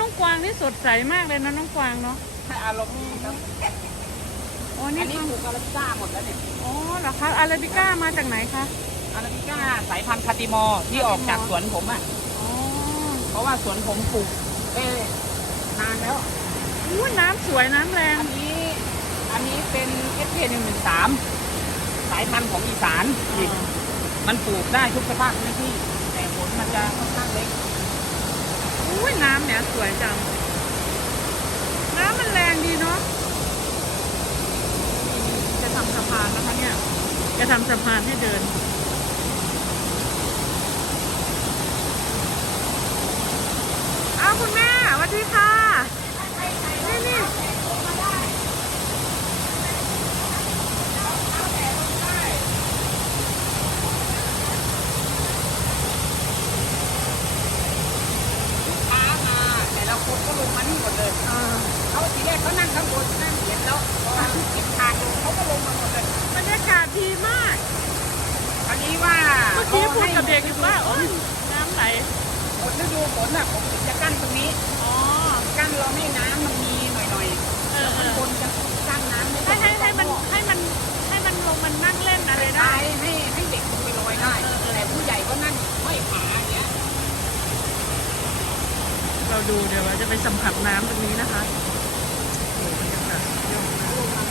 น้องกวางนี่สดใสมากเลยนะน้องกวางเนาะให้อารมณ์นี้ครับโอ้อันี่นนี้ค่ะปลูกอาราบิก้าหมดแล้วเนี่ยอ๋อเหรอคะอาราบิก้ามาจากไหนคะ อาราบิก้าสายพันธุ์คาติมอร์ที่ออกจากสวนผมอะ อ๋อเพราะว่าสวนผมปลูกเอ๊ะนานแล้ว อู้น้ำสวยน้ำแรง อันนี้อันนี้เป็นเอสเคหนึ่งหนึ่งสามสายพันธุ์ของอีสานอีกมันปลูกได้ทุกสภาพพื้นที่ แต่ผลมันจะค่อนข้างเล็กอุ้ย น้ำเนี่ยสวยจัง น้ำมันแรงดีเนาะจะทำสะพานนะคะเนี่ย จะทำสะพานให้เดินอ้าวคุณแม่สวัสดีค่ะ นี่นี่ ลูกค้ามาแต่ ละคนก็ลงมานี่หมดเลยอ่าเขาทีแรกเขานั่งข้างบนนั่งเห็นแล้วพอเห็นทางลงเขาก็ลงมาหมดเลยบรรยากาศดีมาก อันนี้ว่าเมื่อกี้พูดกับเด็กอยู่ว่าโอ้ยน้ำไหลหมดฤดูฝนอะผมถึงจะกั้นตรงนี้ อ๋อ กั้นเราให้น้ำมันมีหน่อย เออ ๆ เอ ข้าง อบ นจะกั้นน้ำไม่ ให้ให้ให้มัน ต้อง ให้มันให้มันลงมันนั่งเล่นอะไรได้ ได้ให้ให้เด็กลงไปลอยได้ แต่ผู้ใหญ่ก็นั่งห้อยขาอย่างเงี้ย เราดูเดี๋ยวเราจะไปสัมผัสน้ำตรงนี้นะคะโอ้บรรยากาศเยี่ยมมาก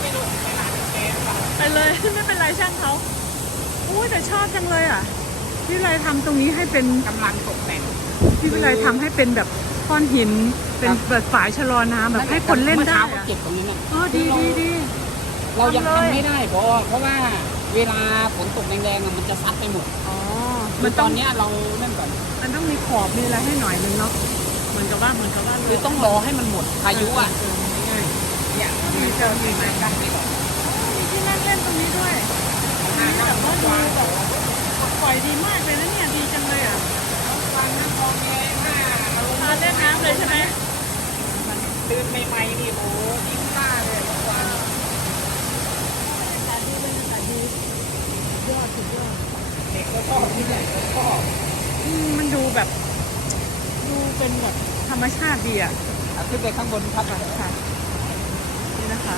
ไม่ลงเวลาแกแบบไปเลยไม่เป็นไรช่างเขาอุ้ยแต่ชอบจังเลยอะพี่วิไลทำตรงนี้ให้เป็นกำลังตกแต่งพี่วิไลทำให้เป็นแบบก้อนหิน เป็นครับเปิดฝายชะลอน้ำแบบให้คนเล่นมื่อได้เช้าก็อะเก็บตรงนี้นะอ๋อดีดีดีเรายังทำเลยทำไม่ได้เพราะเพราะว่าเวลาฝนตกแรงๆอะมันจะซัดไปหมดอ๋อคืมัอนตต้ออนงเนี้ยเราเล่นก่อน มันต้องมีขอบมีอะไรให้หน่อยนึงเนาะเหมือนกับว่าเหมือนกับว่าคือต้องรอให้มันหมดพายุอะเง่ายเนี่ยมีเจ้าหน้าที่กั้นไม่หรอกๆมีที่นั่งเล่นตรงนี้ด้วยอันนี้แบบว่าดูแบบปล่อยดีมากเลยนะเนี่ยดีจังเลยอะฟังนั่งมองเลยถ้าเราลงพาเล่นน้ำเลยใช่ไหมตื่นใหม่ๆนี่โอ้ยิ้มตาเลยทุกวันบรรยากาศดีบรรยากาศดียอดสุดยอดเด็กก็ชอบผู้ใหญ่ก็ชอบอื มมันดูแบบ ดูเป็นแบบธรรมชาติดีอะเอาขึ้นไปข้างบนครับค่ะนี่นะคะ